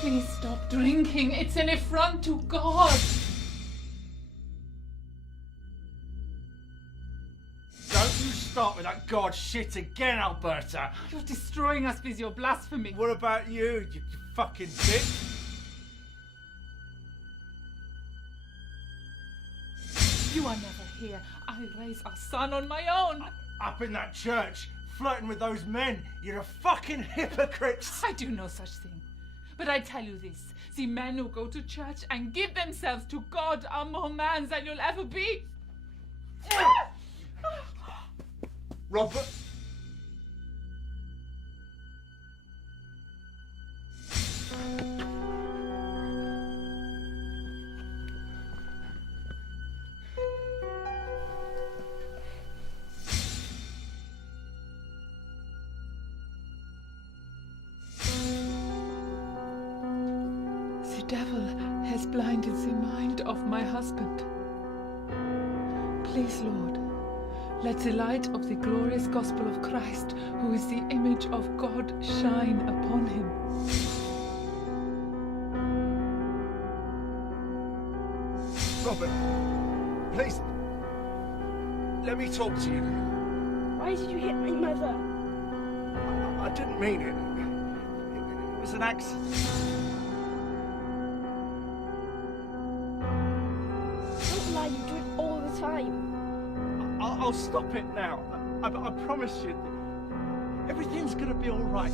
Please stop drinking. It's an affront to God. Don't you start with that God shit again, Alberta. You're destroying us with your blasphemy. What about you fucking bitch? You are never here. I raise our son on my own. Up in that church, flirting with those men. You're a fucking hypocrite. I do no such thing. But I tell you this, the men who go to church and give themselves to God are more mans than you'll ever be. Robert. The devil has blinded the mind of my husband. Please, Lord, let the light of the glorious gospel of Christ, who is the image of God, shine upon him. Robert, please, let me talk to you. Why did you hit my mother? I didn't mean it. It was an accident. Don't lie, you do it all the time. I'll stop it now. I promise you. Everything's gonna be all right.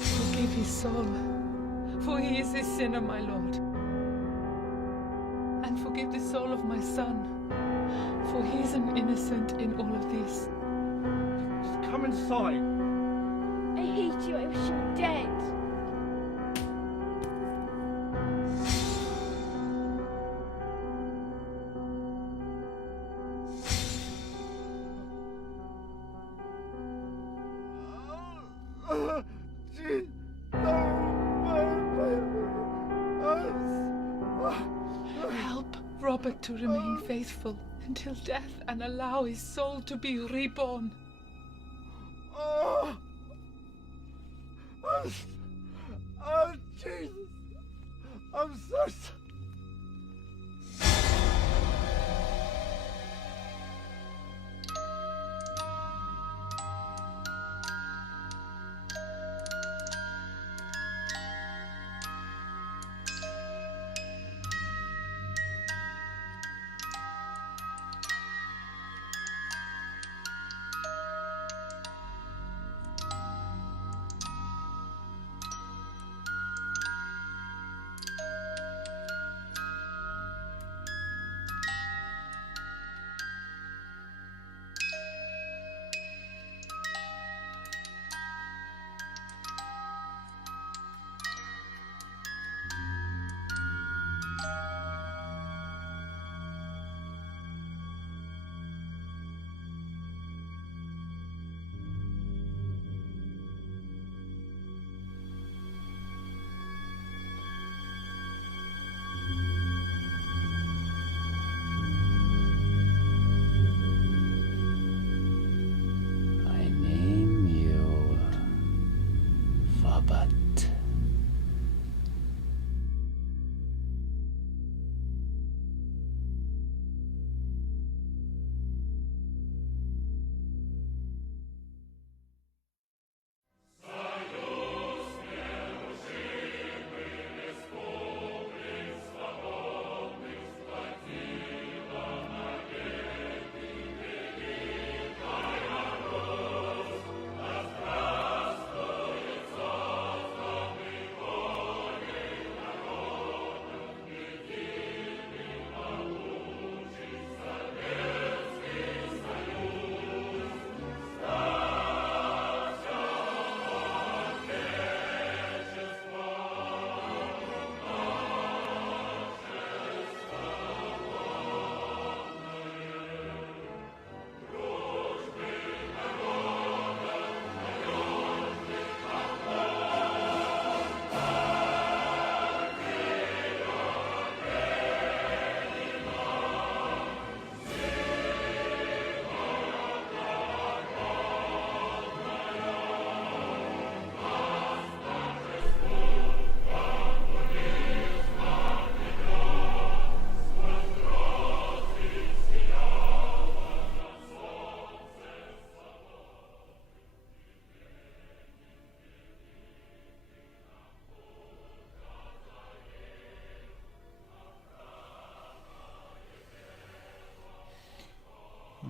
Forgive his soul, for he is a sinner, my Lord. And forgive the soul of my son, for he is an innocent in all of this. Just come inside. I hate you, I wish you were dead. Help Robert to remain faithful until death and allow his soul to be reborn. Oh, Jesus. I'm so sorry.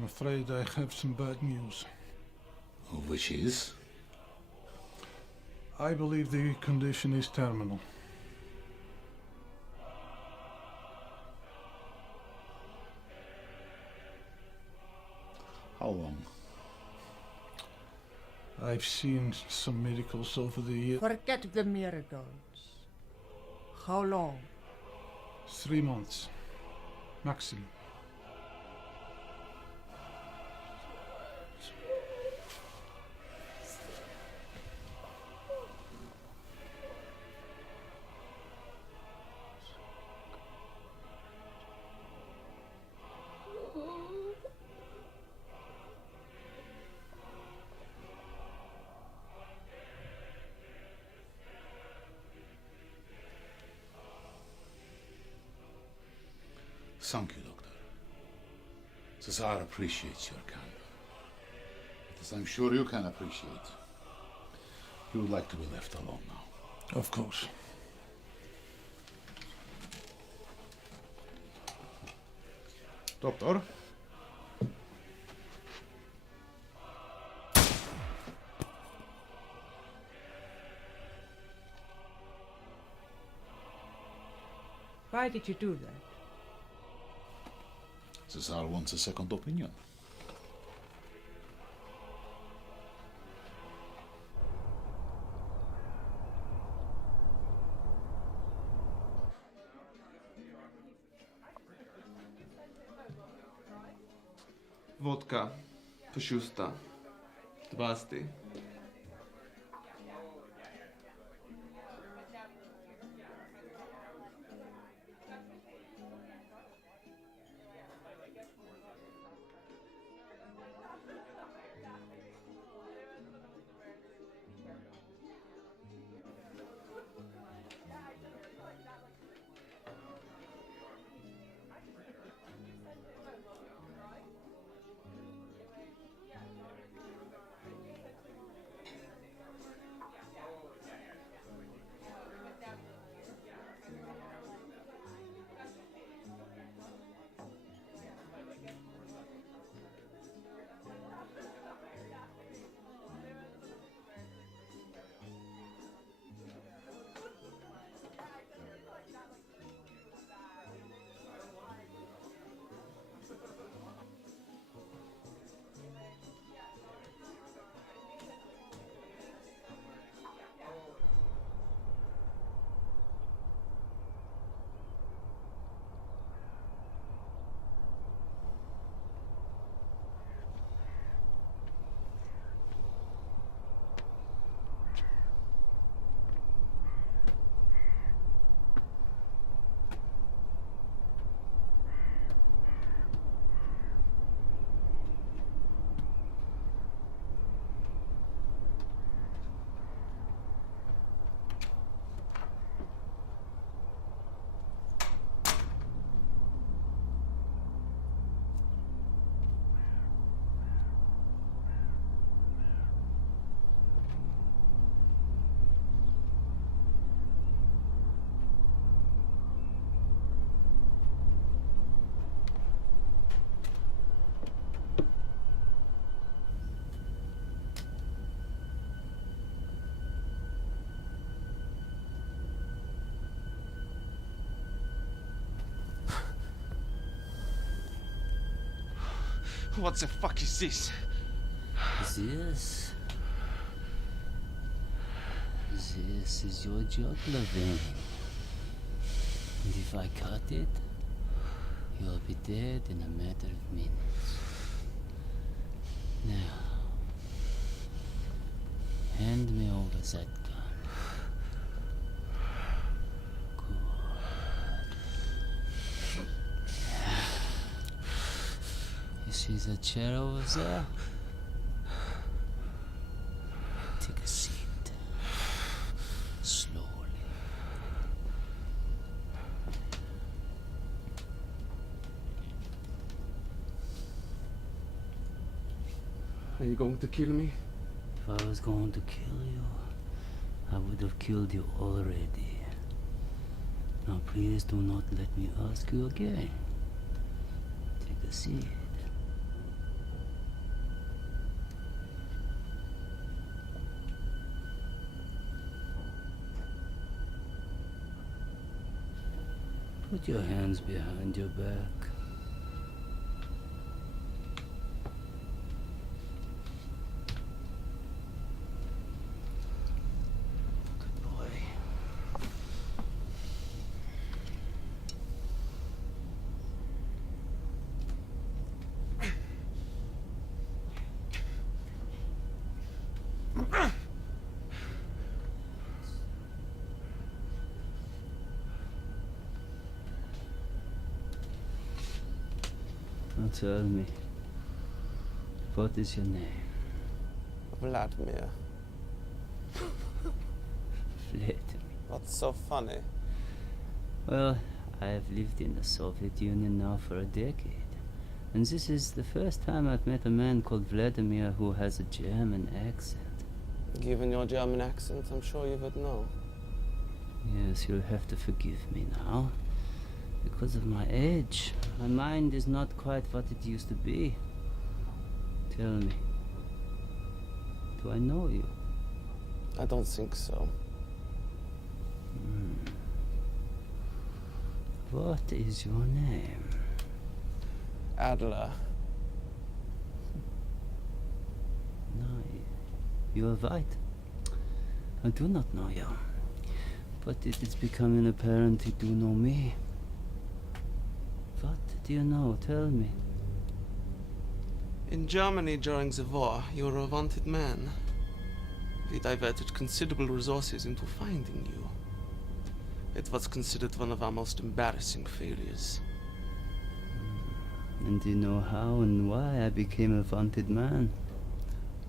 I'm afraid I have some bad news. Which is? I believe the condition is terminal. How long? I've seen some miracles over the years. Forget the miracles. How long? 3 months. Maximum. Thank you, Doctor. Cesar appreciates your candor. As I'm sure you can appreciate. You would like to be left alone now. Of course. Doctor? Why did you do that? Cesar wants a second opinion. Vodka. Prosciutta. Dvasti. What the fuck is this? This is your jugular vein. And if I cut it, you'll be dead in a matter of minutes. Now, hand me over that gun. Good. You see the chair over there? Take a seat. Slowly. Are you going to kill me? If I was going to kill you, I would have killed you already. Now please do not let me ask you again. Take a seat. Put your hands behind your back. Good boy. Now tell me, what is your name? Vladimir. Vladimir. What's so funny? Well, I have lived in the Soviet Union now for a decade. And this is the first time I've met a man called Vladimir who has a German accent. Given your German accent, I'm sure you would know. Yes, you'll have to forgive me now. Because of my age, my mind is not quite what it used to be. Tell me, do I know you? I don't think so. What is your name? Adler. No, you are right. I do not know you. But it is becoming apparent you do know me. What do you know? Tell me. In Germany during the war, you were a wanted man. We diverted considerable resources into finding you. It was considered one of our most embarrassing failures. And do you know how and why I became a wanted man?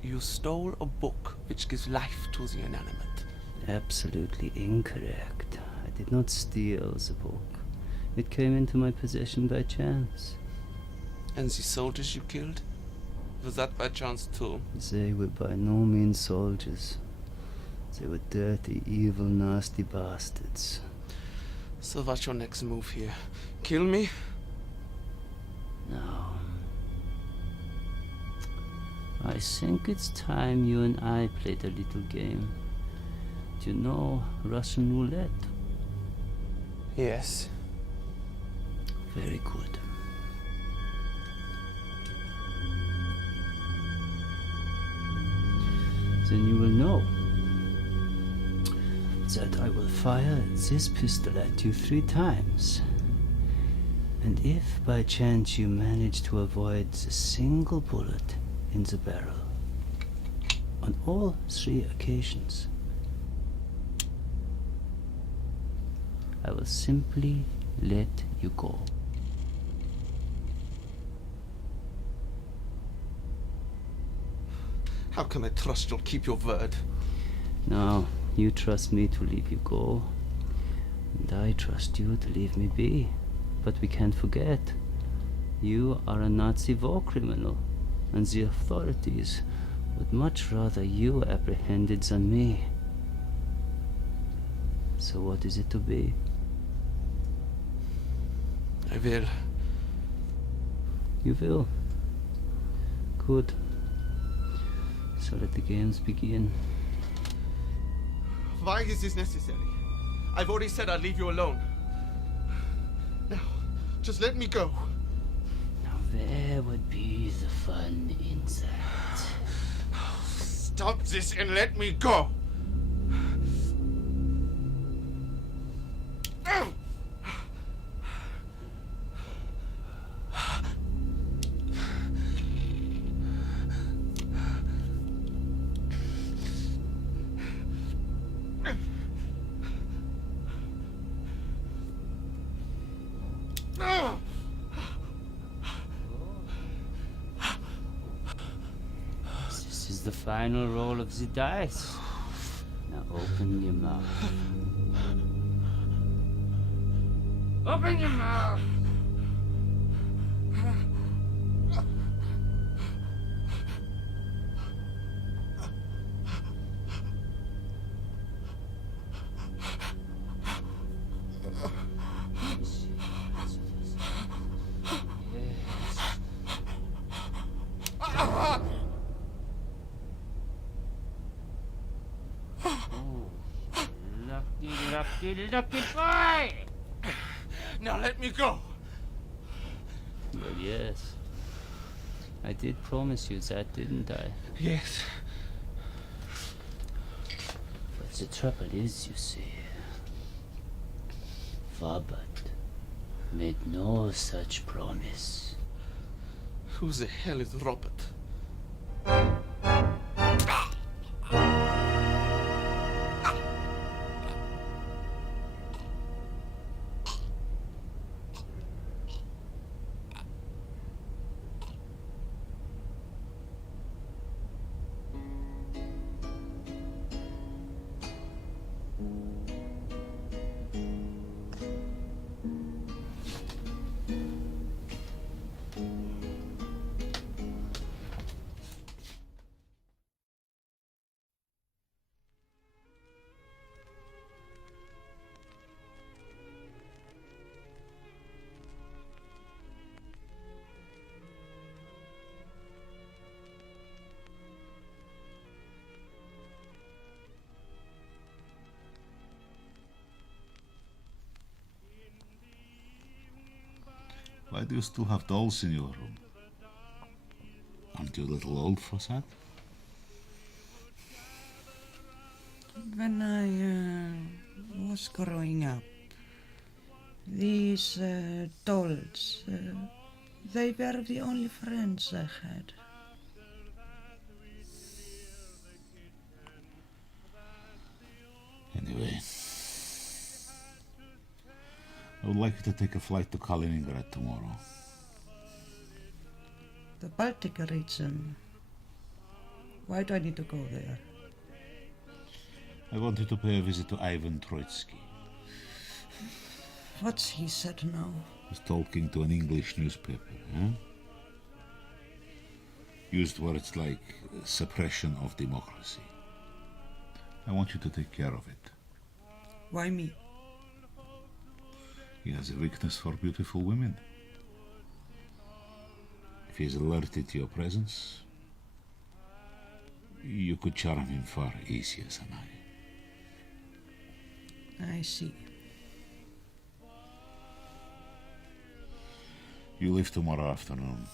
You stole a book which gives life to the inanimate. Absolutely incorrect. I did not steal the book. It came into my possession by chance. And the soldiers you killed? Was that by chance too? They were by no means soldiers. They were dirty, evil, nasty bastards. So what's your next move here? Kill me? No. I think it's time you and I played a little game. Do you know Russian roulette? Yes. Very good. Then you will know that I will fire this pistol at you 3 times. And if by chance you manage to avoid the single bullet in the barrel, on all 3 occasions, I will simply let you go. How can I trust you'll keep your word? Now, you trust me to leave you go, and I trust you to leave me be. But we can't forget, you are a Nazi war criminal, and the authorities would much rather you apprehended than me. So what is it to be? I will. You will. Good. So let the games begin. Why is this necessary? I've already said I'd leave you alone. Now, just let me go. Now where would be the fun in that? Stop this and let me go. This is the final roll of the dice. Now open your mouth. Open your mouth! Lucky boy! Now let me go. Well, yes. I did promise you that, didn't I? Yes. But the trouble is, you see, Robert made no such promise. Who the hell is Robert? Why do you still have dolls in your room? Aren't you a little old for that? When I was growing up, these dolls, they were the only friends I had. Anyway, I would like you to take a flight to Kaliningrad tomorrow. The Baltic region. Why do I need to go there? I want you to pay a visit to Ivan Troitsky. What's he said now? He's talking to an English newspaper, huh? Used words like suppression of democracy. I want you to take care of it. Why me? He has a weakness for beautiful women. If he is alerted to your presence, you could charm him far easier than I. I see. You leave tomorrow afternoon.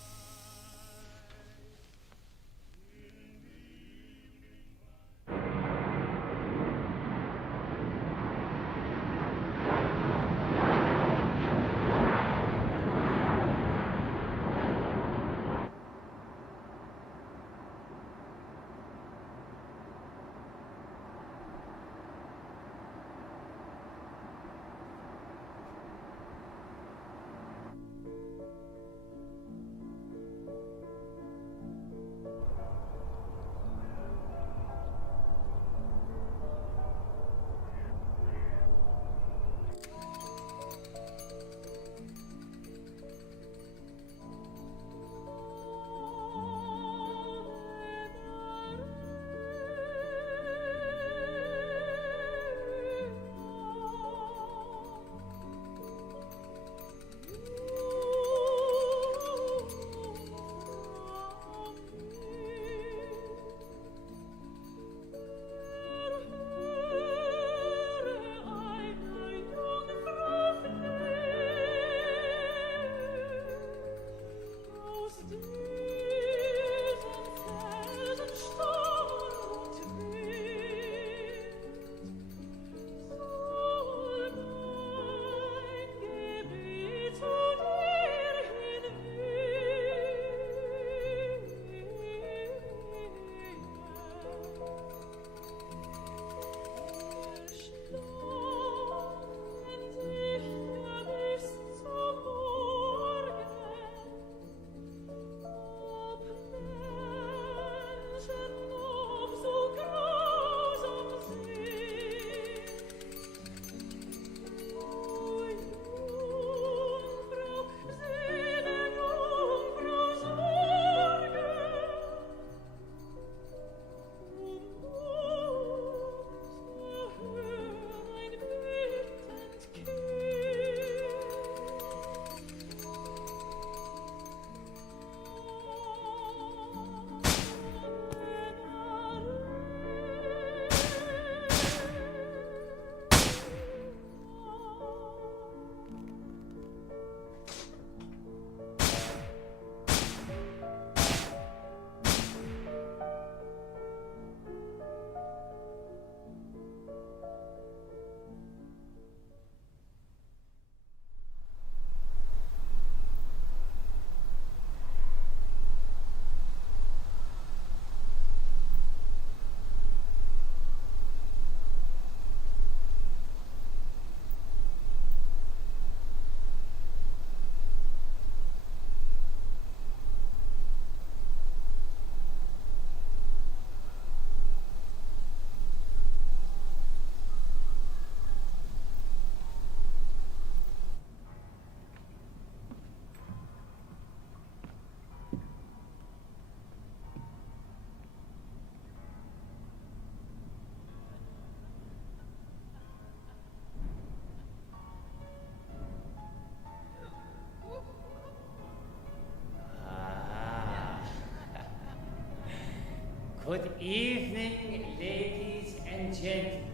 Good evening, ladies and gentlemen.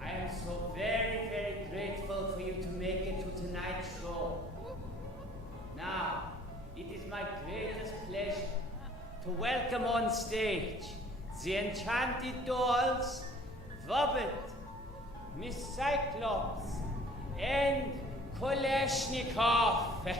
I am so very, very grateful for you to make it to tonight's show. Now, it is my greatest pleasure to welcome on stage the enchanted dolls, Robert, Miss Cyclops, and Koleshnikov.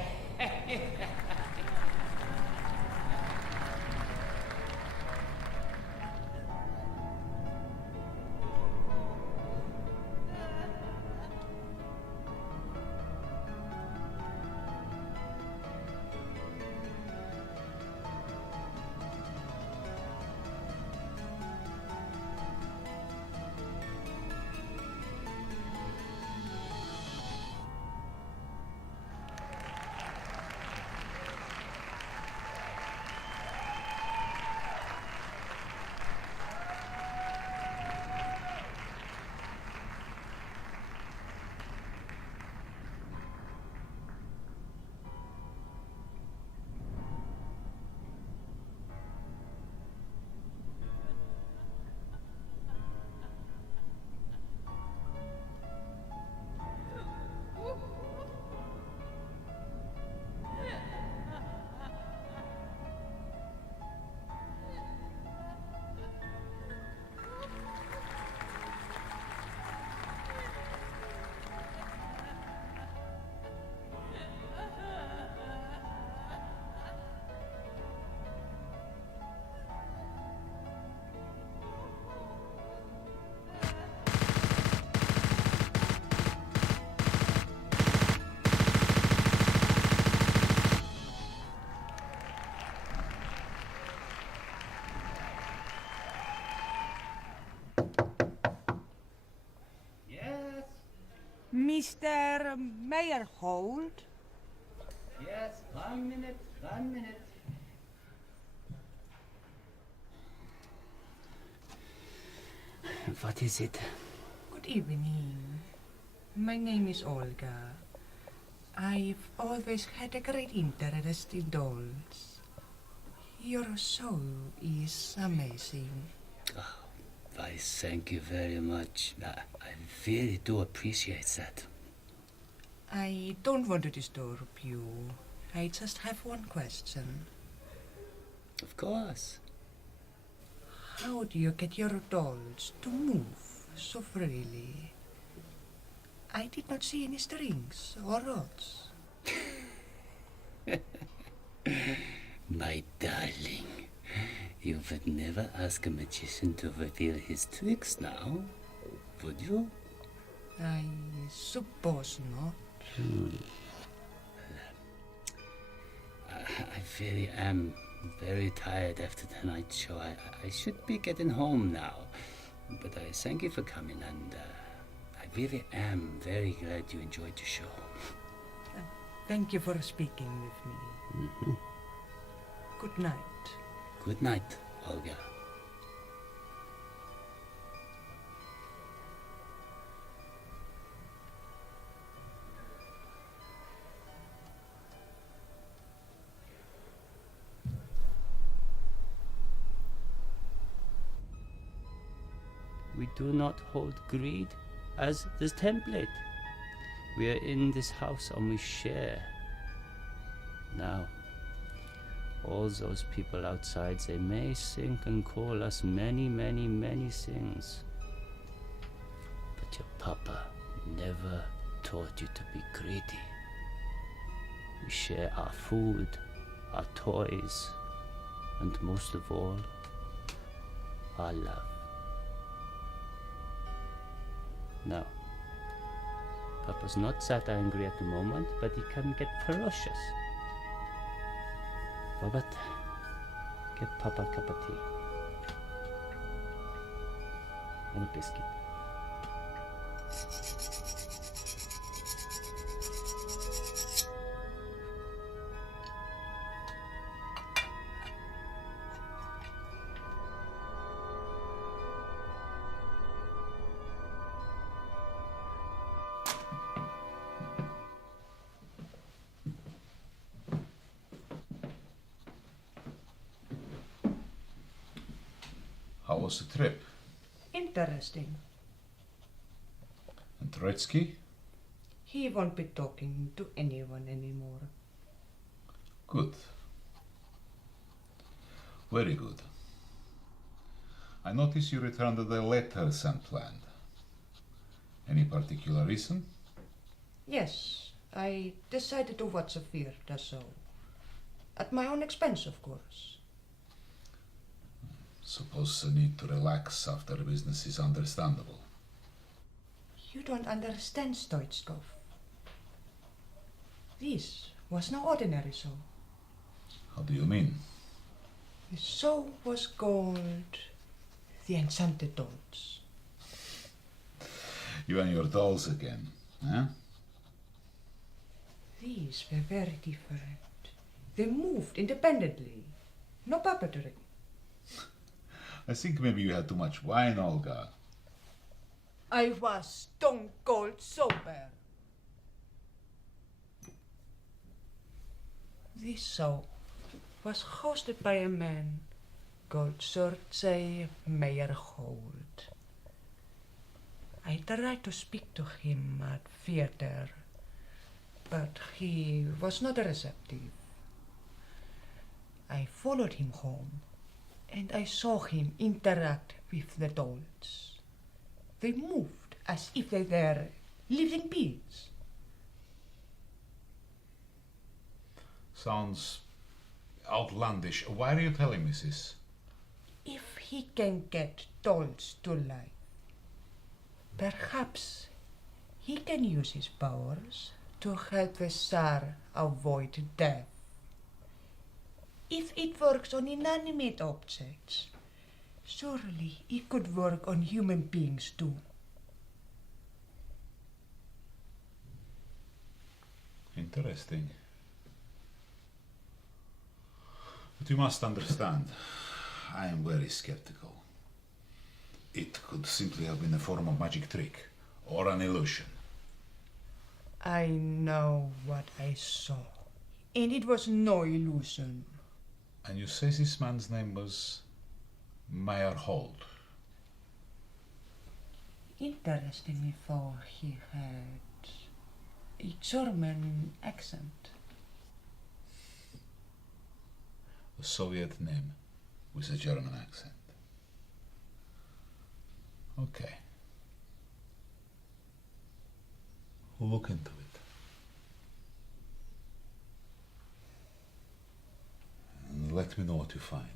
Mr. Meyerhold? Yes, 1 minute, 1 minute. What is it? Good evening. My name is Olga. I've always had a great interest in dolls. Your show is amazing. Oh, why, thank you very much. I really do appreciate that. I don't want to disturb you. I just have one question. Of course. How do you get your dolls to move so freely? I did not see any strings or rods. My darling, you would never ask a magician to reveal his tricks now, would you? I suppose not. I really am very tired after tonight's show. I should be getting home now. But I thank you for coming, and I really am very glad you enjoyed the show. Thank you for speaking with me. Mm-hmm. Good night. Good night, Olga. We do not hold greed as this template. We are in this house and we share. Now, all those people outside, they may think and call us many, many, many things. But your papa never taught you to be greedy. We share our food, our toys, and most of all, our love. Now, Papa's not that angry at the moment, but he can get ferocious. Robert, get Papa a cup of tea. And a biscuit. How was the trip? Interesting. And Turetsky? He won't be talking to anyone anymore. Good. Very good. I notice you returned the letters unplanned. Any particular reason? Yes, I decided to watch a theater show. At my own expense, of course. Suppose the need to relax after business is understandable. You don't understand, Stoichkov. This was no ordinary show. How do you mean? The show was called The Enchanted Dolls. You and your dolls again, huh? These were very different. They moved independently. No puppetry. I think maybe you had too much wine, Olga. I was stone cold sober. This show was hosted by a man called Sergei Meyerhold. I tried to speak to him at theater, but he was not receptive. I followed him home, and I saw him interact with the dolls. They moved as if they were living beings. Sounds outlandish. Why are you telling me this? If he can get dolls to life, perhaps he can use his powers to help the Tsar avoid death. If it works on inanimate objects, surely it could work on human beings too. Interesting. But you must understand, I am very skeptical. It could simply have been a form of magic trick or an illusion. I know what I saw, and it was no illusion. And you say this man's name was Meyerhold. Interestingly, for he had a German accent. A Soviet name with a German accent. Okay. We'll look into it. And let me know what you find.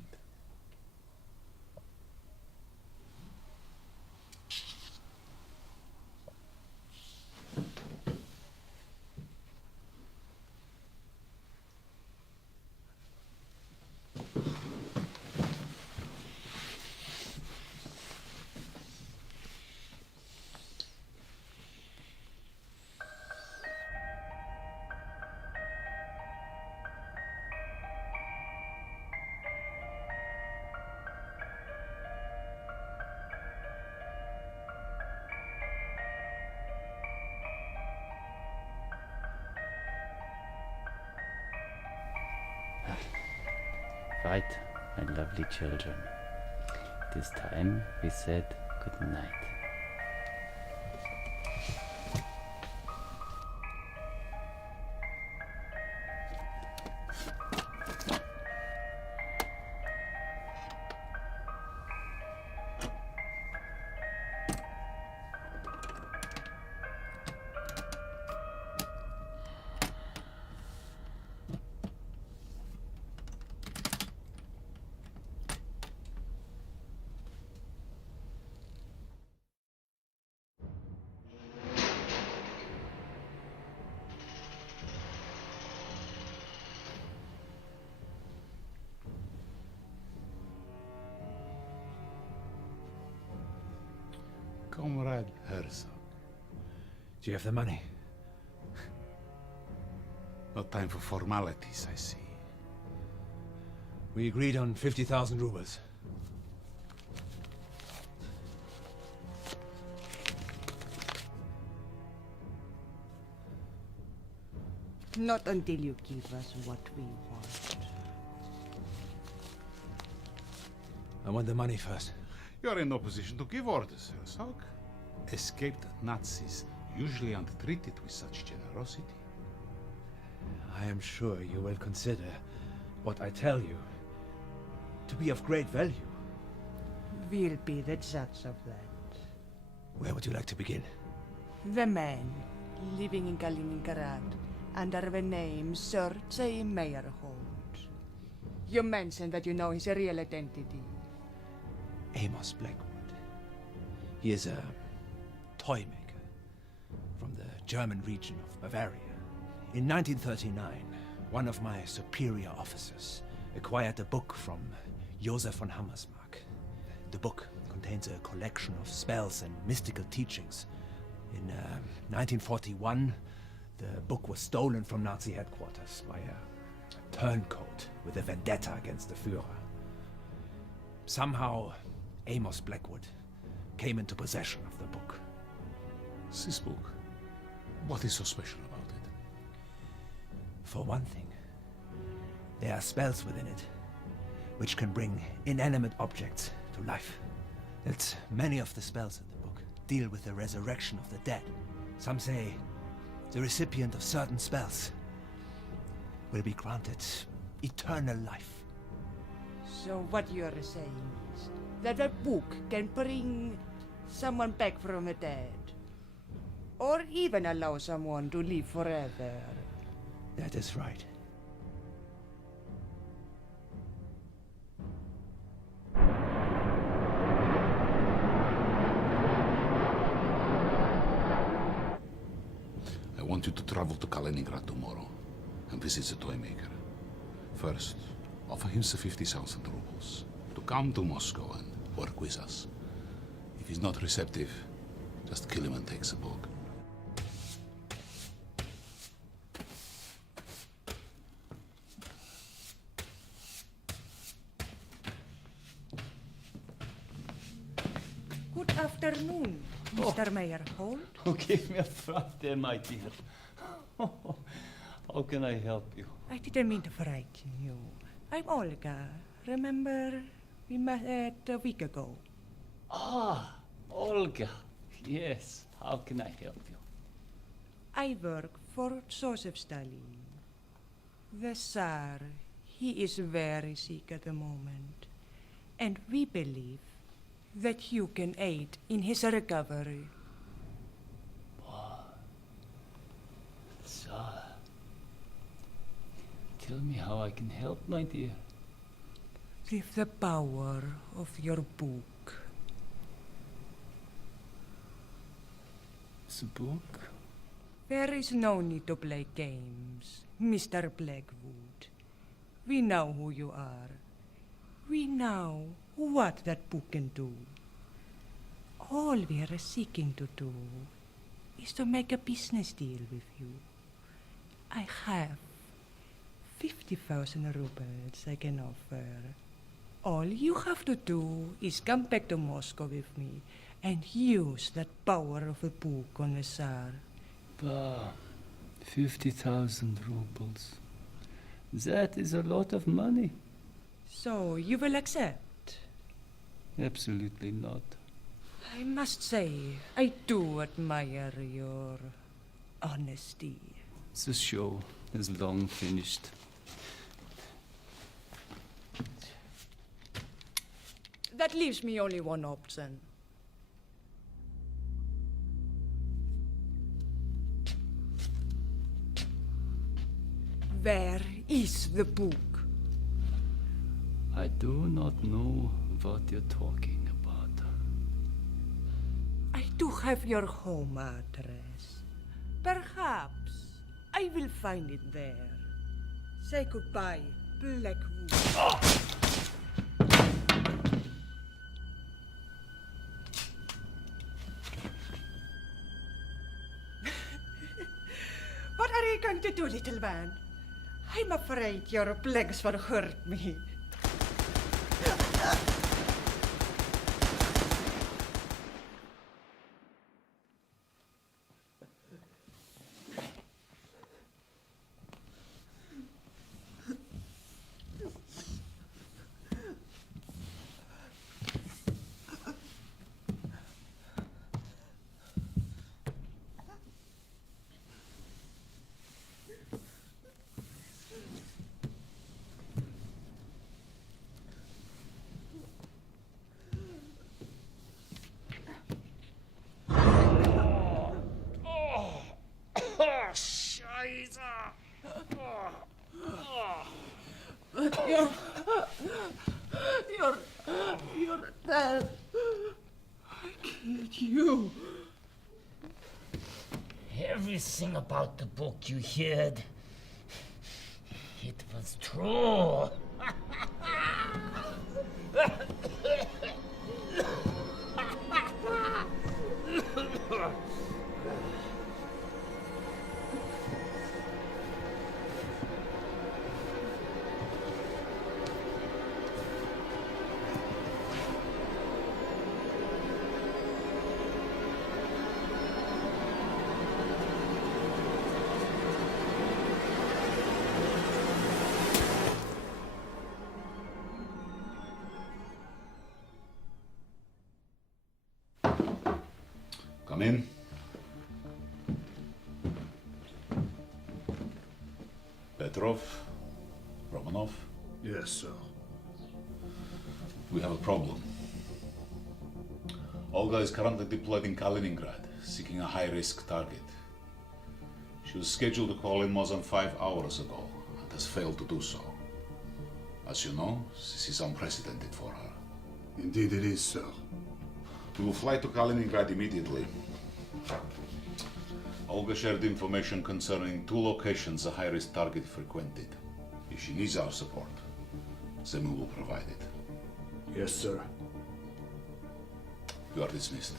Right, my lovely children. This time we said good night. Comrade Herzog. Do you have the money? No time for formalities, I see. We agreed on 50,000 rubles. Not until you give us what we want. I want the money first. You're in no position to give orders, Herzog. Escaped Nazis usually aren't treated with such generosity. I am sure you will consider what I tell you to be of great value. We'll be the judge of that. Where would you like to begin? The man living in Kaliningrad under the name Sergei Meyerhold. You mentioned that you know his real identity. Amos Blackwood. He is a toy maker from the German region of Bavaria. In 1939, one of my superior officers acquired a book from Josef von Hammersmark. The book contains a collection of spells and mystical teachings. In 1941, the book was stolen from Nazi headquarters by a turncoat with a vendetta against the Führer. Somehow, Amos Blackwood came into possession of the book. This book, what is so special about it? For one thing, there are spells within it which can bring inanimate objects to life. That many of the spells in the book deal with the resurrection of the dead. Some say the recipient of certain spells will be granted eternal life. So what you're saying is that a book can bring someone back from the dead, or even allow someone to live forever. That is right. I want you to travel to Kaliningrad tomorrow and visit the toy maker. First, offer him the 50,000 rubles to come to Moscow and work with us. If he's not receptive, just kill him and take the book. Good afternoon, Mr. Meyerhold. Oh, give me a front there, my dear. How can I help you? I didn't mean to frighten you. I'm Olga. Remember, we met a week ago. Ah, Olga. Yes, how can I help you? I work for Joseph Stalin. The Tsar, he is very sick at the moment. And we believe that you can aid in his recovery. What? Tsar. Tell me how I can help, my dear. With the power of your book. The book? There is no need to play games, Mr. Blackwood. We know who you are. We know what that book can do. All we are seeking to do is to make a business deal with you. I have 50,000 rubles I can offer. All you have to do is come back to Moscow with me and use that power of a book on the Tsar. Bah, 50,000 rubles. That is a lot of money. So you will accept? Absolutely not. I must say, I do admire your honesty. The show is long finished. That leaves me only one option. Where is the book? I do not know what you're talking about. I do have your home address. Perhaps I will find it there. Say goodbye, Blackwood. What are you going to do, little man? I'm afraid your legs will hurt me. But you're dead. I killed you. Everything about the book you heard, it was true. Come in. Petrov, Romanov. Yes, sir. We have a problem. Olga is currently deployed in Kaliningrad, seeking a high-risk target. She was scheduled to call in more than 5 hours ago and has failed to do so. As you know, this is unprecedented for her. Indeed it is, sir. We will fly to Kaliningrad immediately. Olga shared information concerning 2 locations the high-risk target frequented. If she needs our support, then we will provide it. Yes, sir. You are dismissed.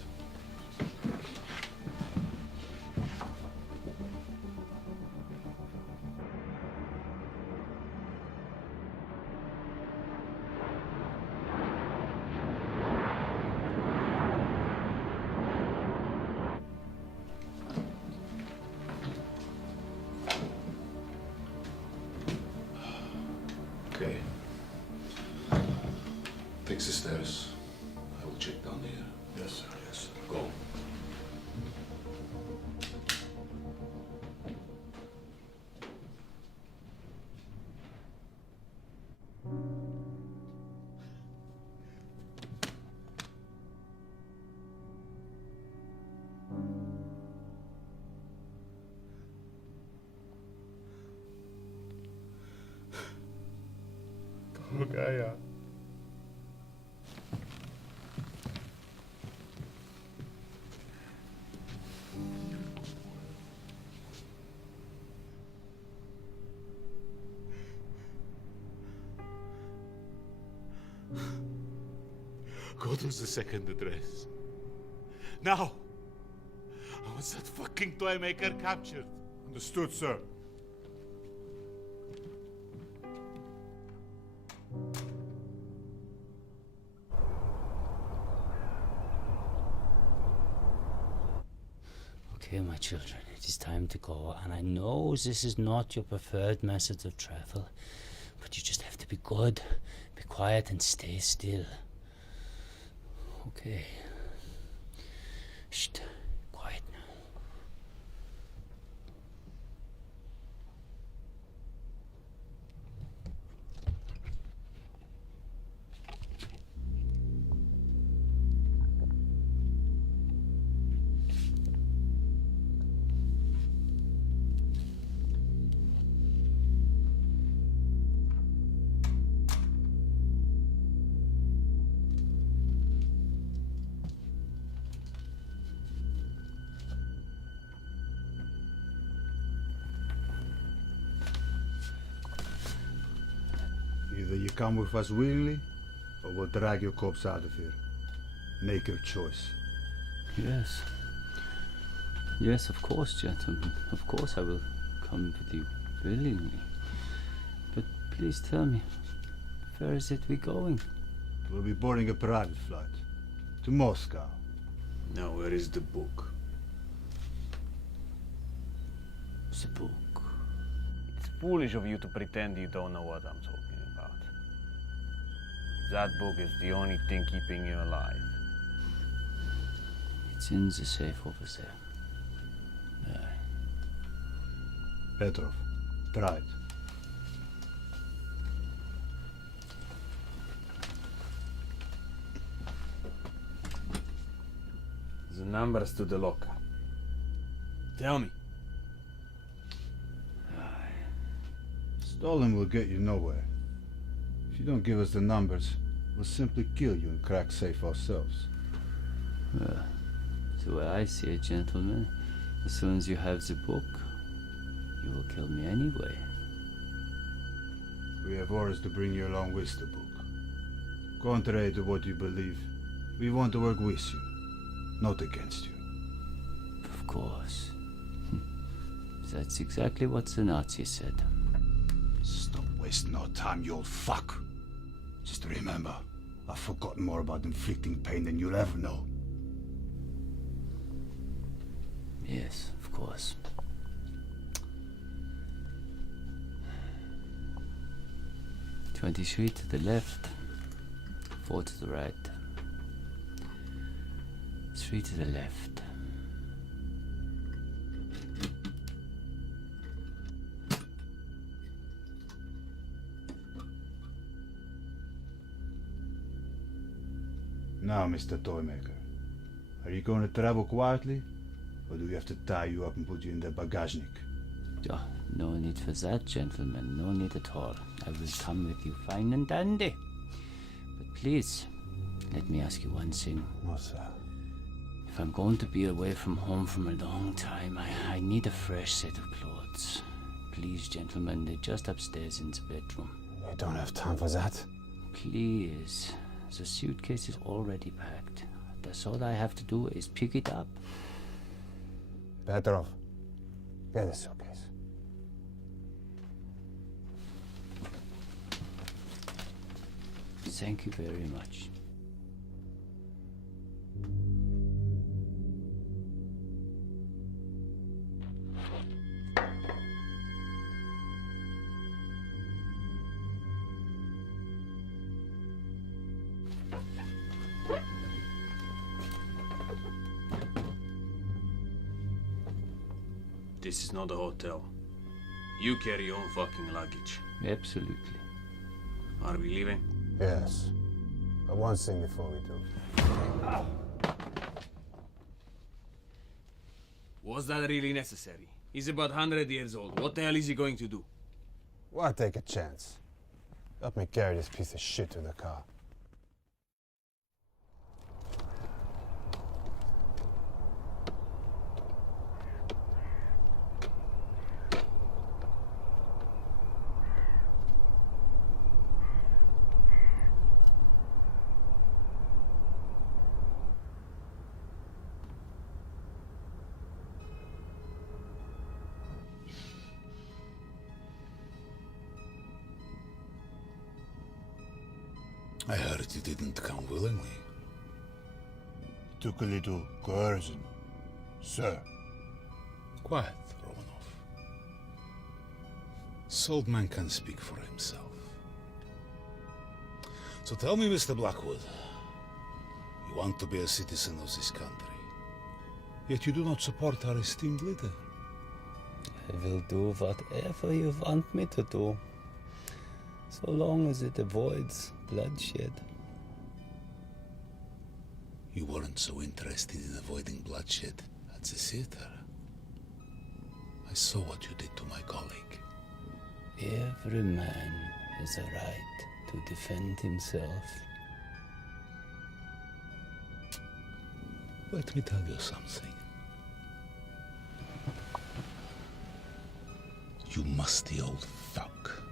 Okay. Take the stairs. I will check down here. Yes, sir. Yes, sir. Go. Другая. Go to the second address. Now! I want that fucking toy maker captured. Understood, sir. Okay, my children, it is time to go, and I know this is not your preferred method of travel, but you just have to be good, be quiet, and stay still. Okay. Shh, quiet now. Either you come with us willingly, or we'll drag your corpse out of here. Make your choice. Yes. Yes, of course, gentlemen. Of course I will come with you willingly. But please tell me, where is it we going? We'll be boarding a private flight to Moscow. Now, where is the book? The book. It's foolish of you to pretend you don't know what I'm talking about. That book is the only thing keeping you alive. It's in the safe over there. There. Petrov, try it. The numbers to the locker. Tell me. Stalling will get you nowhere. If you don't give us the numbers, we'll simply kill you and crack safe ourselves. The way I see it, gentlemen, as soon as you have the book, you will kill me anyway. We have orders to bring you along with the book. Contrary to what you believe, we want to work with you, not against you. Of course. That's exactly what the Nazis said. Stop wasting our time, you old fuck. Just remember, I've forgotten more about inflicting pain than you'll ever know. Yes, of course. "23 to the left, 4 to the right, 3 to the left." Now, Mr. Toymaker, are you going to travel quietly, or do we have to tie you up and put you in the bagajnik? Oh, no need for that, gentlemen. No need at all. I will come with you fine and dandy. But please, let me ask you one thing. What's that? If I'm going to be away from home for a long time, I need a fresh set of clothes. Please, gentlemen, they're just upstairs in the bedroom. You don't have time for that. Please. The suitcase is already packed. That's all I have to do is pick it up. Petrov, get the suitcase. Thank you very much. This is not a hotel. You carry your own fucking luggage. Absolutely. Are we leaving? Yes. But one thing before we do. Was that really necessary? He's about 100 years old. What the hell is he going to do? Why take a chance? Let me carry this piece of shit to the car. I heard you didn't come willingly. It took a little coercion, sir. Quiet, Romanov. This old man can speak for himself. So tell me, Mr. Blackwood, you want to be a citizen of this country, yet you do not support our esteemed leader. I will do whatever you want me to do, so long as it avoids bloodshed. You weren't so interested in avoiding bloodshed at the theater. I saw what you did to my colleague. Every man has a right to defend himself. Let me tell you something. You musty old fuck.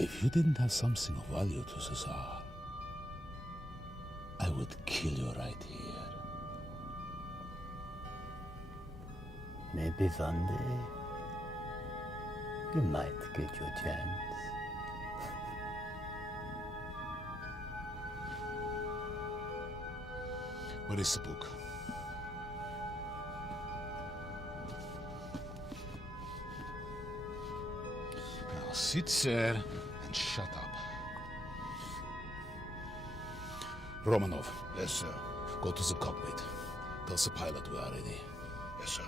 If you didn't have something of value to Cesar, I would kill you right here. Maybe one day you might get your chance. Where is the book? Now sit there and shut up. Romanov. Yes, sir. Go to the cockpit. Tell the pilot we are ready. Yes, sir.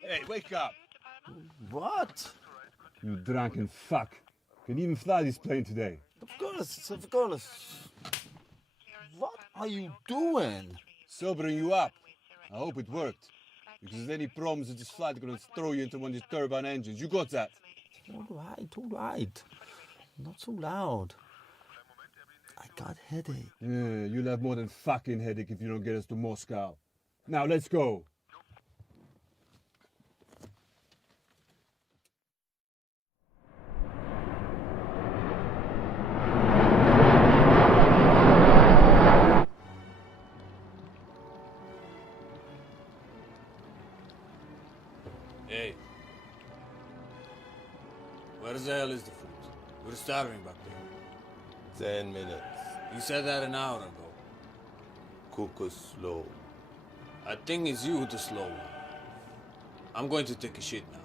Hey, wake up! What? You drunken fuck. Can even fly this plane today. Of course, of course. are you doing? Sobering you up. I hope it worked. Because there's any problems with this flight, they're gonna throw you into one of these turbine engines. You got that? All right. Not so loud. I got headache. Yeah, you'll have more than fucking headache if you don't get us to Moscow. Now, let's go. Hey. Where the hell is the food? We're starving back there. 10 minutes. You said that an hour ago. Cook us slow. I think it's you the slow one. I'm going to take a shit now.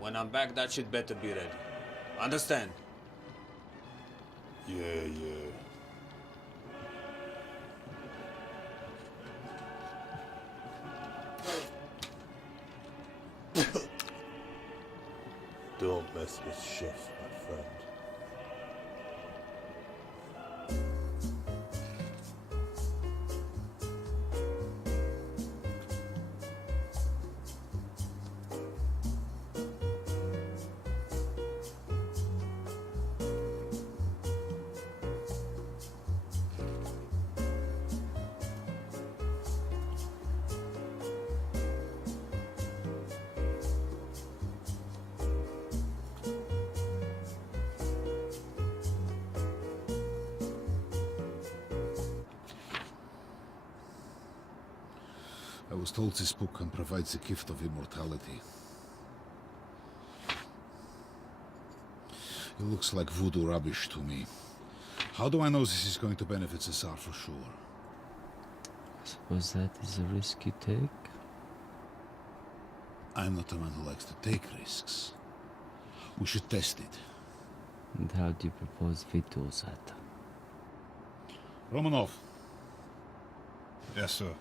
When I'm back, that shit better be ready. Understand? Yeah. Don't mess with chef, my friend. I was told this book can provide the gift of immortality. It looks like voodoo rubbish to me. How do I know this is going to benefit the Tsar for sure? I suppose that is a risk you take. I'm not a man who likes to take risks. We should test it. And how do you propose we do that? Romanov. Yes, sir.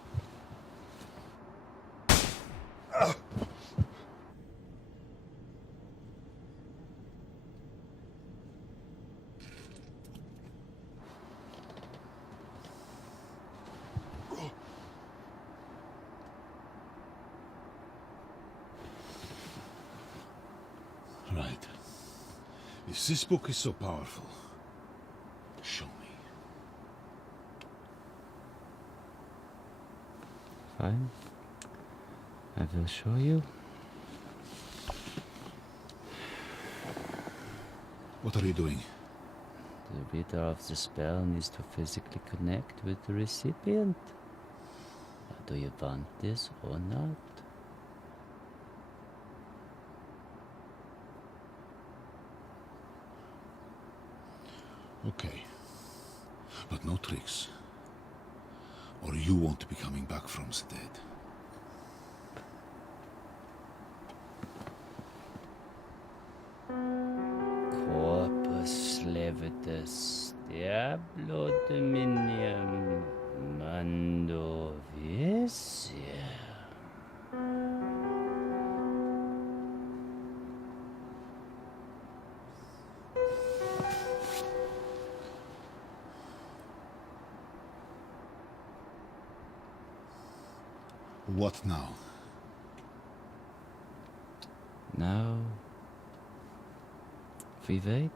Right. If this book is so powerful, show me. Fine. I will show you. What are you doing? The reader of the spell needs to physically connect with the recipient. Do you want this or not? Okay. But no tricks. Or you won't be coming back from the dead. Corpus levitus diablo dominium mando vicia. What now? Now we wait.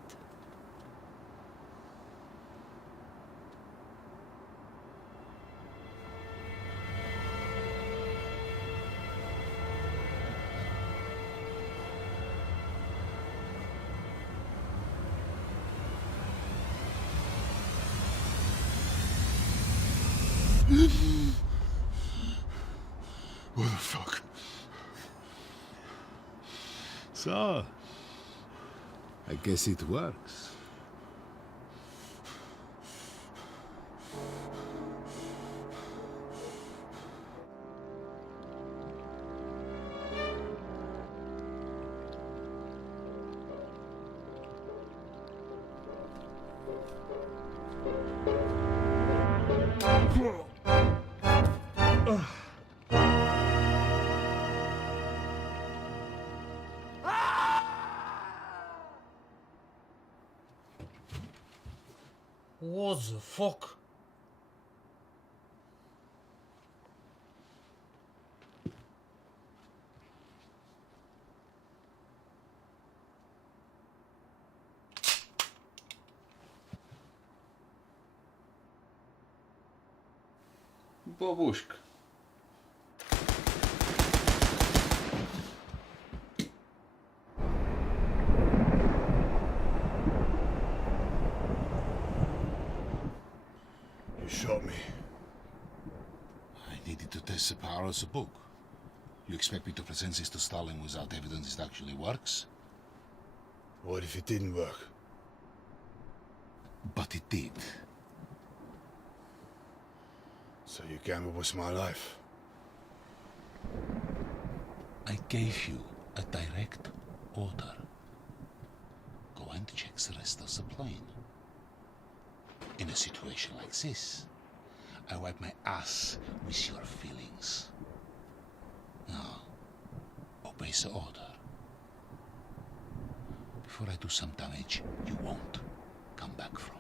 What the fuck? So, I guess it works. What the fuck? Babushka. You shot me. I needed to test the power of the book. You expect me to present this to Stalin without evidence it actually works? What if it didn't work? But it did. So you gambled with my life? I gave you a direct order. Go and check the rest of the plane. In a situation like this, I wipe my ass with your feelings. Now, obey the order. Before I do some damage you won't come back from.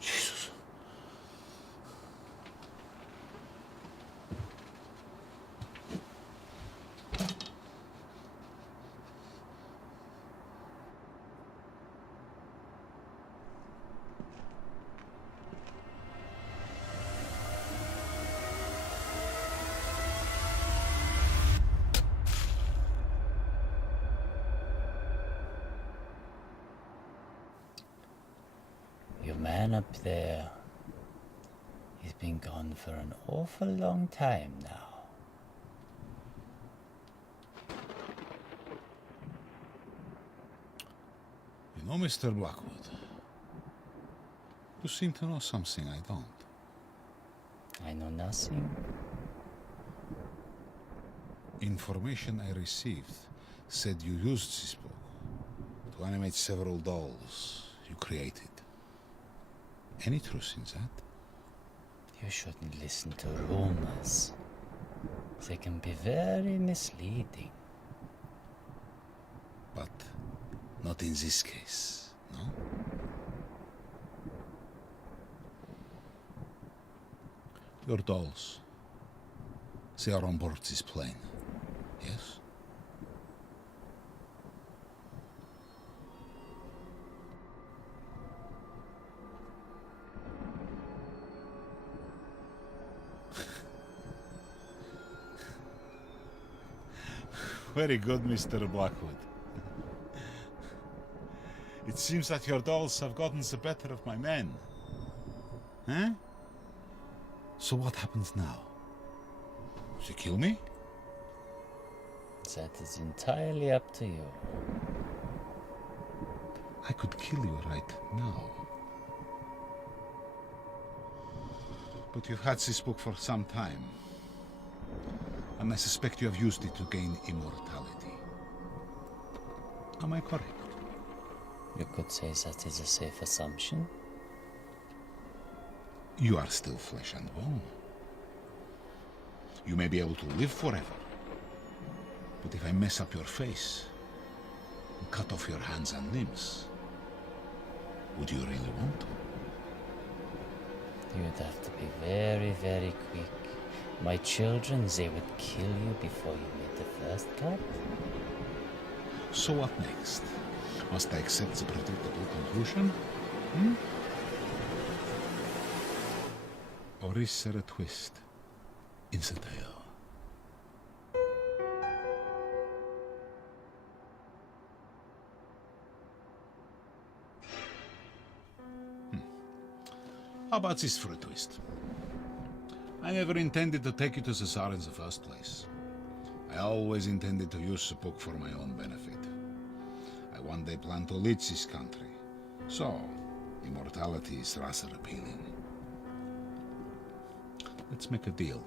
Jesus. Your man up there, he's been gone for an awful long time now. You know, Mr. Blackwood, you seem to know something I don't. I know nothing. Information I received said you used this book to animate several dolls you created. Any truth in that? You shouldn't listen to rumors. They can be very misleading. But not in this case, no? Your dolls, they are on board this plane, yes? Very good, Mr. Blackwood. It seems that your dolls have gotten the better of my men. Huh? So what happens now? They kill me? That is entirely up to you. I could kill you right now. But you've had this book for some time. And I suspect you have used it to gain immortality. Am I correct? You could say that is a safe assumption. You are still flesh and bone. You may be able to live forever. But if I mess up your face and cut off your hands and limbs, would you really want to? You'd have to be very, very quick. My children, they would kill you before you made the first cut. So what next? Must I accept the predictable conclusion? Hmm? Or is there a twist in the tale? How about this for a twist? I never intended to take you to the Tsar in the first place. I always intended to use the book for my own benefit. I one day plan to lead this country. So, immortality is rather appealing. Let's make a deal.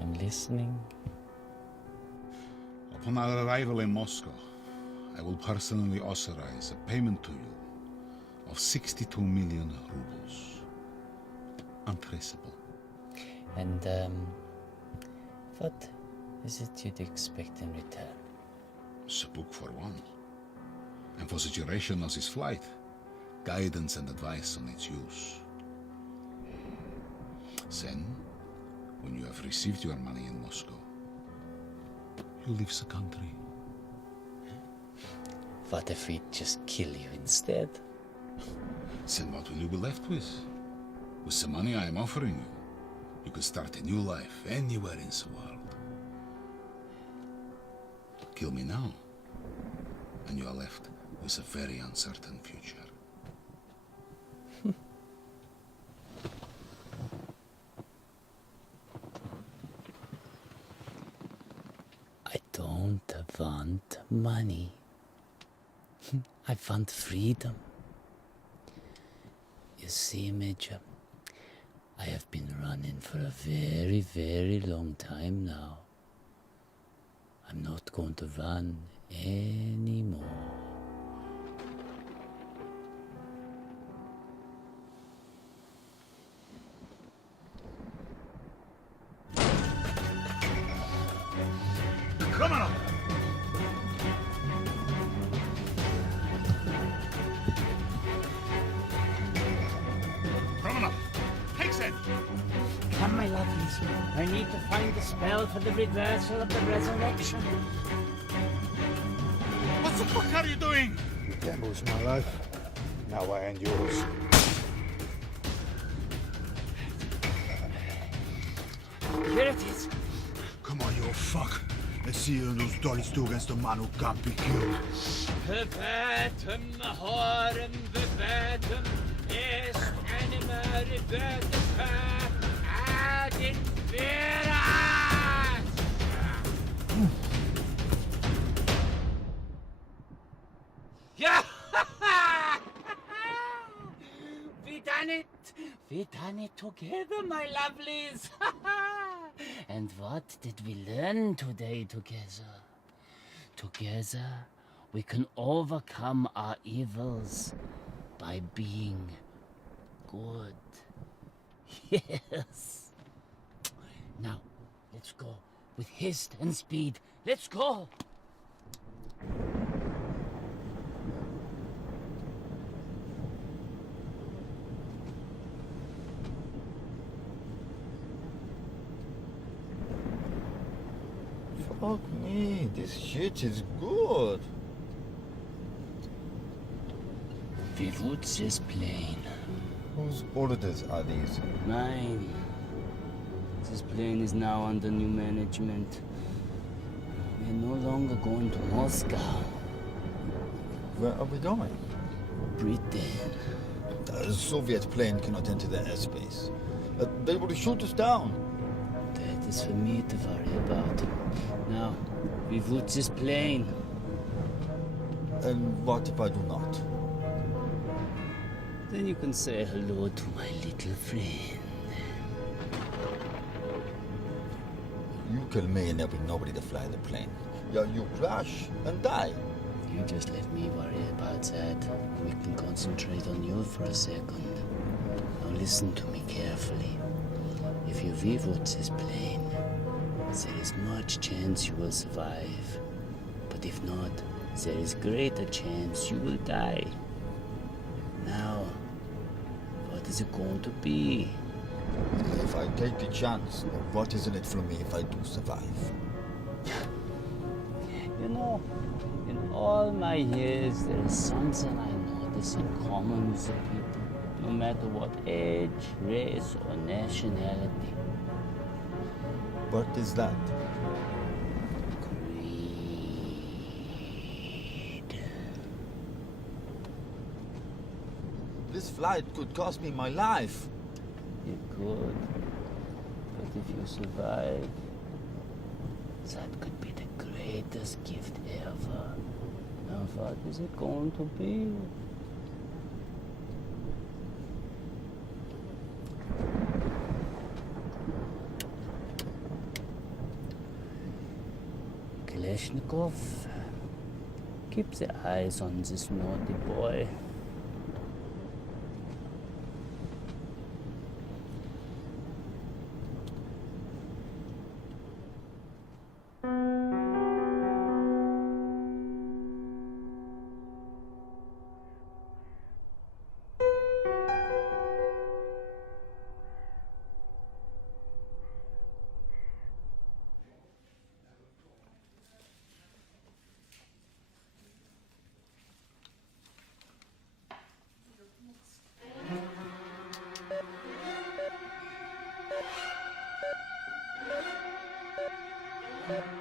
I'm listening. Upon our arrival in Moscow, I will personally authorize a payment to you of 62 million rubles. Untraceable. And, what is it you'd expect in return? The book for one. and for suggestion on its flight, guidance and advice on its use. Then, when you have received your money in Moscow, you leave the country. What if we just kill you instead? Then what will you be left with? With the money I am offering you, you can start a new life anywhere in the world. Kill me now, and you are left with a very uncertain future. I don't want money. I want freedom. You see, Major, I have been running for a very, very long time now. I'm not going to run anymore. Come on! Come on! Take that! Come, my lovelies. I need to find the spell for the reversal of the resurrection. What the fuck are you doing? You gambled with my life. Now I end yours. Here it is. Come on, you fuck. Let's see you and those dollies do against a man who can't be killed. Bewatem, horem, bewatem, est anima revertifa ad inferas! Yeah! We done it! We done it together, my lovelies! And what did we learn today together? Together, we can overcome our evils by being good. Yes. Now, let's go with haste and speed. Let's go. Fuck me, this shit is good. The routes is plain. Whose orders are these? Mine. This plane is now under new management. We are no longer going to Moscow. Where are we going? Britain. A Soviet plane cannot enter the airspace. They will shoot us down. That is for me to worry about. Now, we route this plane. And what if I do not? Then you can say hello to my little friend. You kill me and there'll be nobody to fly the plane. Yeah, you crash and die. You just let me worry about that. We can concentrate on you for a second. Now listen to me carefully. If you reroute this plane, there is much chance you will survive. But if not, there is greater chance you will die. Now, what is it going to be? If I take the chance, what is in it for me if I do survive? You know, in all my years, there is something I notice in common with the people, no matter what age, race, or nationality. What is that? This flight could cost me my life. It could. But if you survive, that could be the greatest gift ever. Now what is it going to be? Kalashnikov, keep the eyes on this naughty boy. Bye-bye.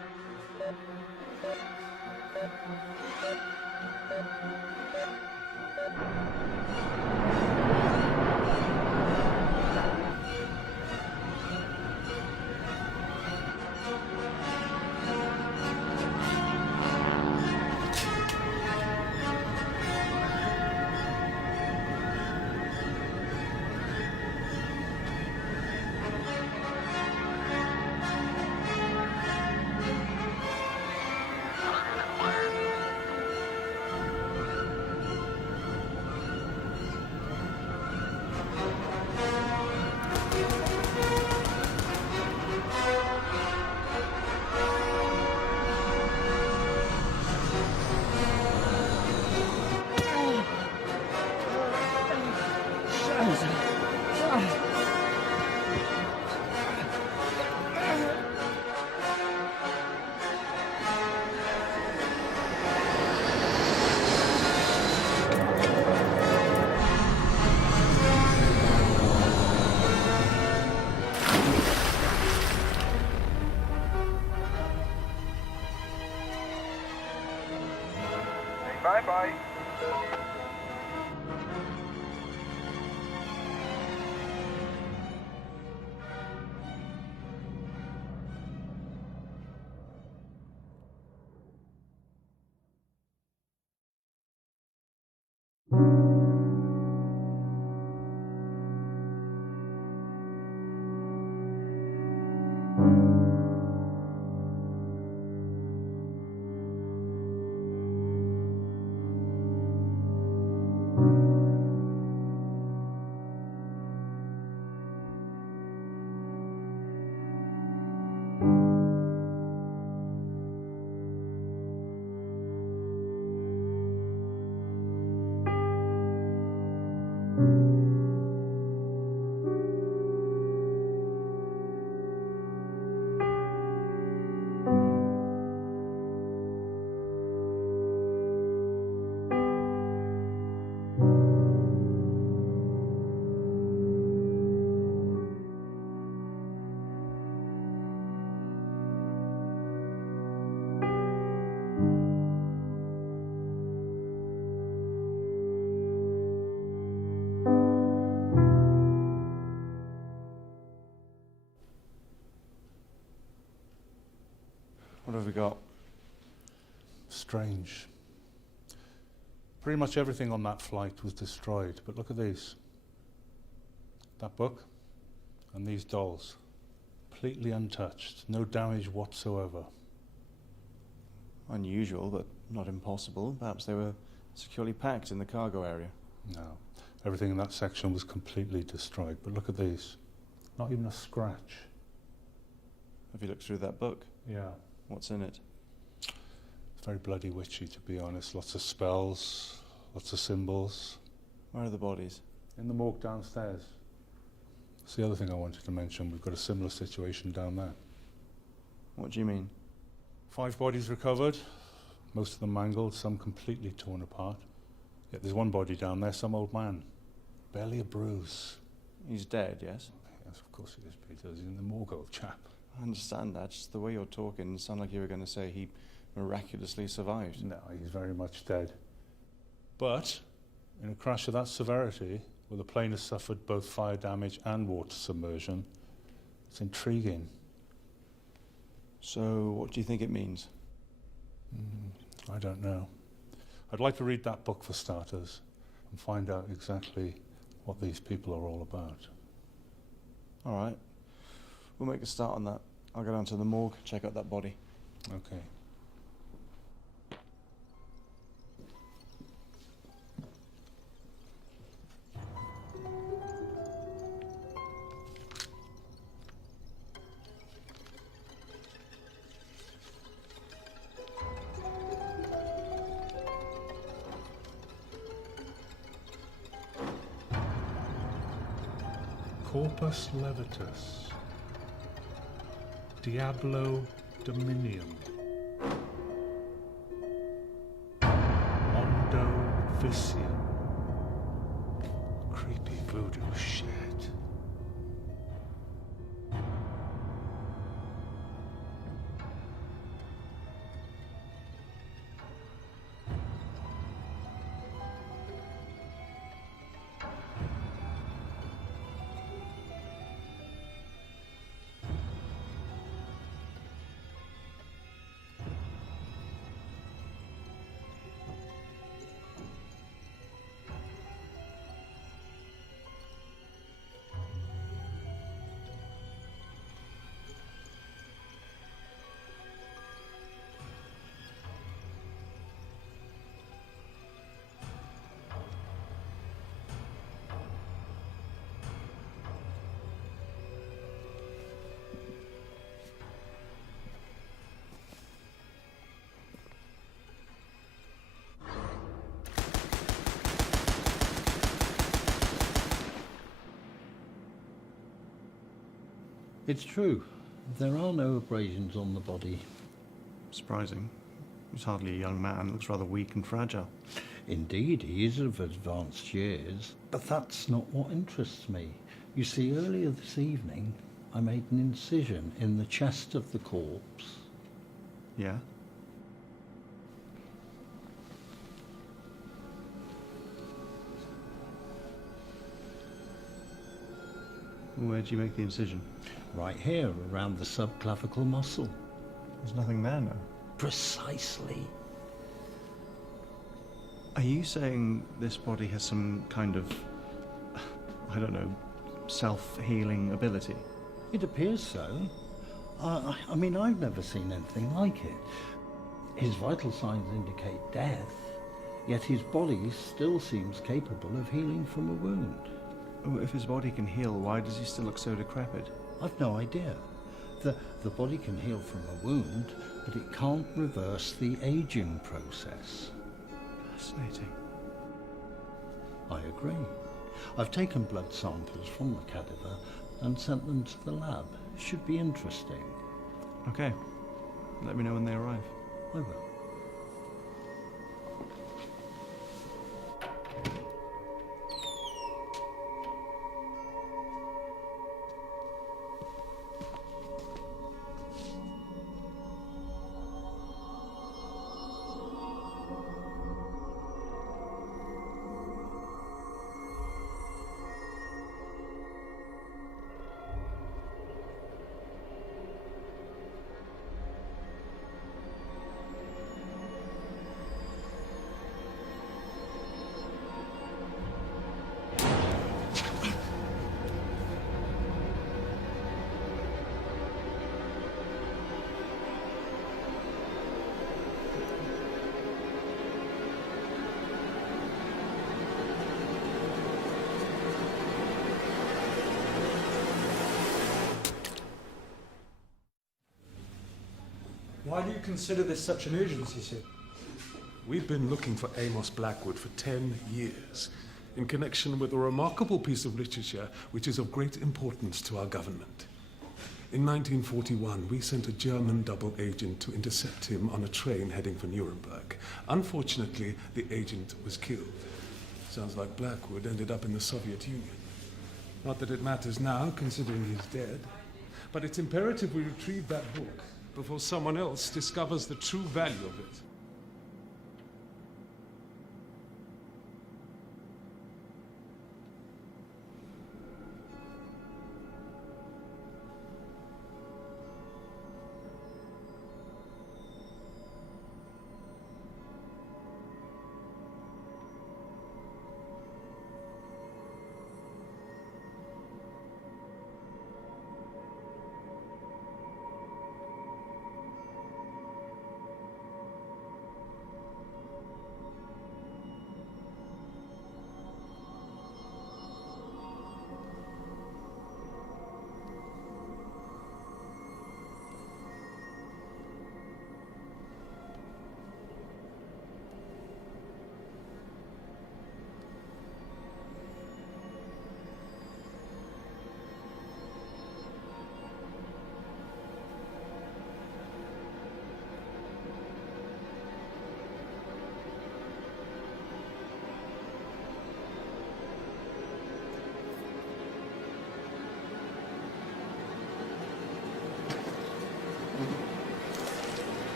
What have we got? Strange. Pretty much everything on that flight was destroyed, but look at these. That book and these dolls. Completely untouched, no damage whatsoever. Unusual, but not impossible. Perhaps they were securely packed in the cargo area. No, everything in that section was completely destroyed, but look at these. Not even a scratch. Have you looked through that book? Yeah. What's in it? It's very bloody witchy, to be honest. Lots of spells, lots of symbols. Where are the bodies? In the morgue downstairs. That's the other thing I wanted to mention. We've got a similar situation down there. What do you mean? 5 bodies recovered, most of them mangled, some completely torn apart. Yet there's one body down there, some old man. Barely a bruise. He's dead, yes? Yes, of course he is, Peter. He's in the morgue, old chap. I understand that. Just the way you're talking, it sounded like you were going to say he miraculously survived. No, he's very much dead. But in a crash of that severity, where the plane has suffered both fire damage and water submersion, it's intriguing. So what do you think it means? I don't know. I'd like to read that book for starters and find out exactly what these people are all about. All right. We'll make a start on that. I'll go down to the morgue, check out that body. Okay. Corpus levitus, Diablo Dominium, Mondo Vicium. Creepy voodoo shit. It's true. There are no abrasions on the body. Surprising. He's hardly a young man. Looks rather weak and fragile. Indeed, he is of advanced years. But that's not what interests me. You see, earlier this evening, I made an incision in the chest of the corpse. Yeah? Where'd you make the incision? Right here, around the subclavicle muscle. There's nothing there now. Precisely. Are you saying this body has some kind of, I don't know, self-healing ability? It appears so. I mean, I've never seen anything like it. His vital signs indicate death, yet his body still seems capable of healing from a wound. Oh, if his body can heal, why does he still look so decrepit? I've no idea. The body can heal from a wound, but it can't reverse the aging process. Fascinating. I agree. I've taken blood samples from the cadaver and sent them to the lab. Should be interesting. Okay. Let me know when they arrive. I will. Why do you consider this such an urgency, sir? We've been looking for Amos Blackwood for 10 years, in connection with a remarkable piece of literature which is of great importance to our government. In 1941, we sent a German double agent to intercept him on a train heading for Nuremberg. Unfortunately, the agent was killed. Sounds like Blackwood ended up in the Soviet Union. Not that it matters now, considering he's dead, but it's imperative we retrieve that book before someone else discovers the true value of it.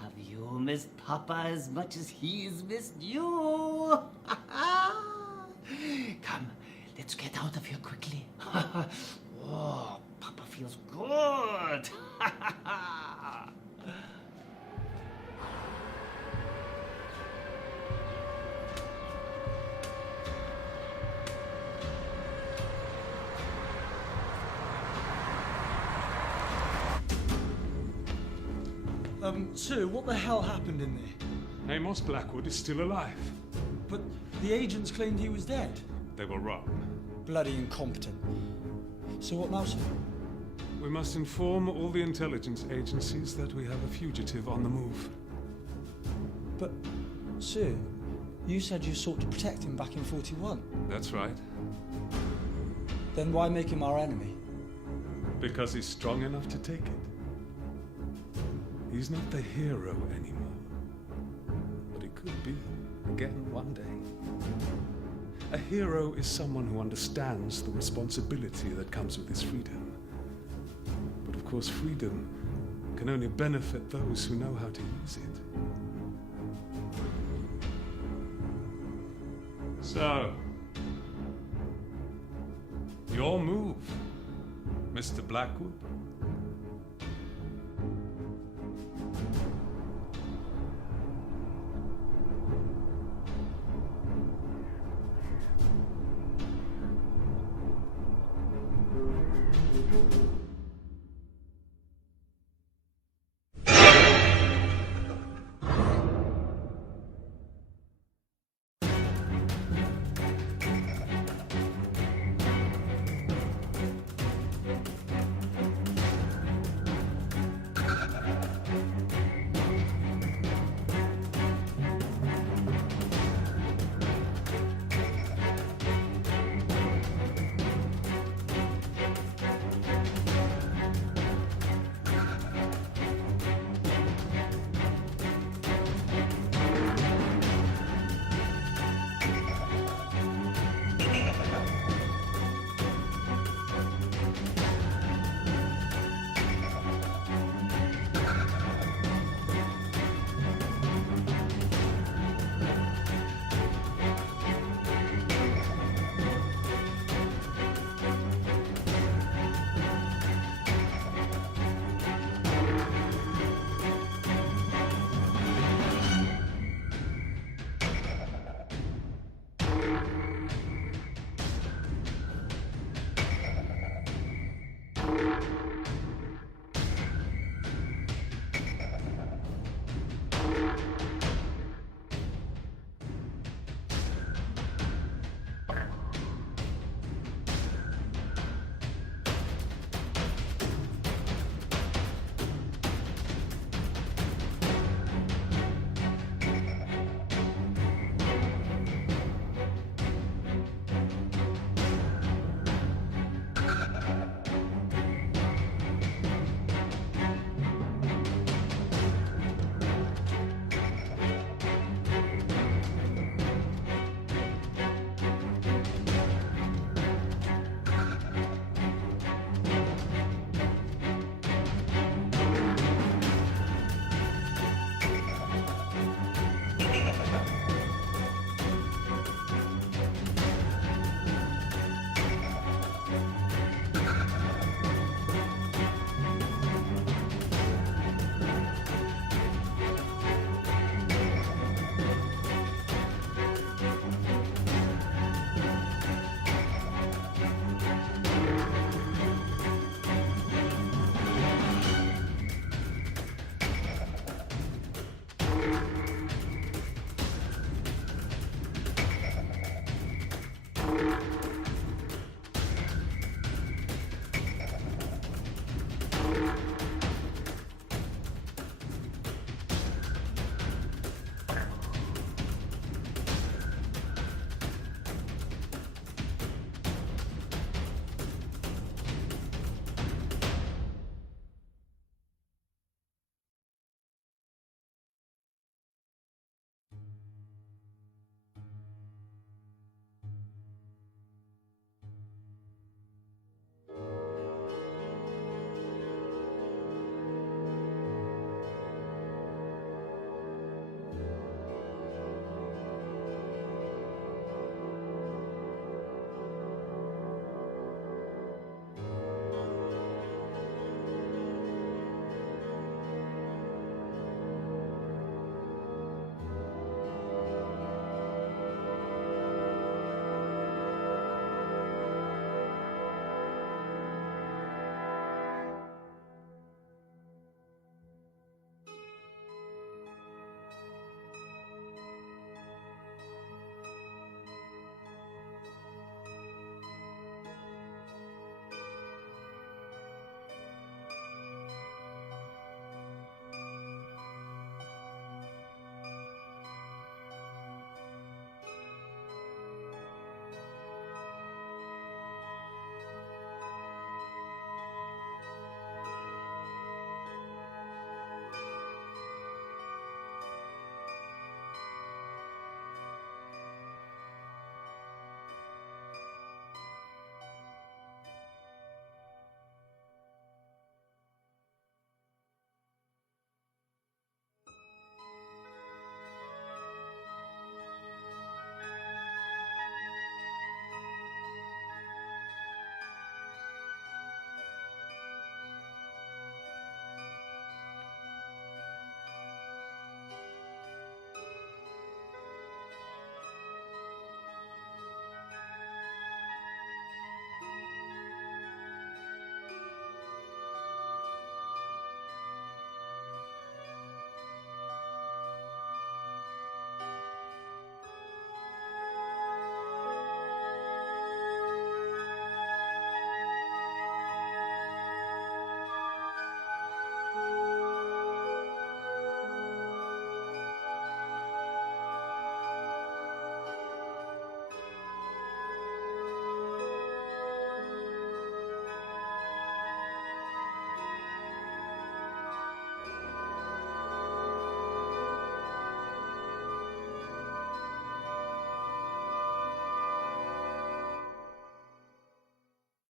Have you missed Papa as much as he's missed you? Come, let's get out of here quickly. Oh, Papa feels good. Sir, what the hell happened in there? Amos Blackwood is still alive. But the agents claimed he was dead. They were wrong. Bloody incompetent. So what now, sir? We must inform all the intelligence agencies that we have a fugitive on the move. But, sir, you said you sought to protect him back in 41. That's right. Then why make him our enemy? Because he's strong enough to take it. He's not the hero anymore. But he could be, again, one day. A hero is someone who understands the responsibility that comes with his freedom. But of course, freedom can only benefit those who know how to use it. So, your move, Mr. Blackwood.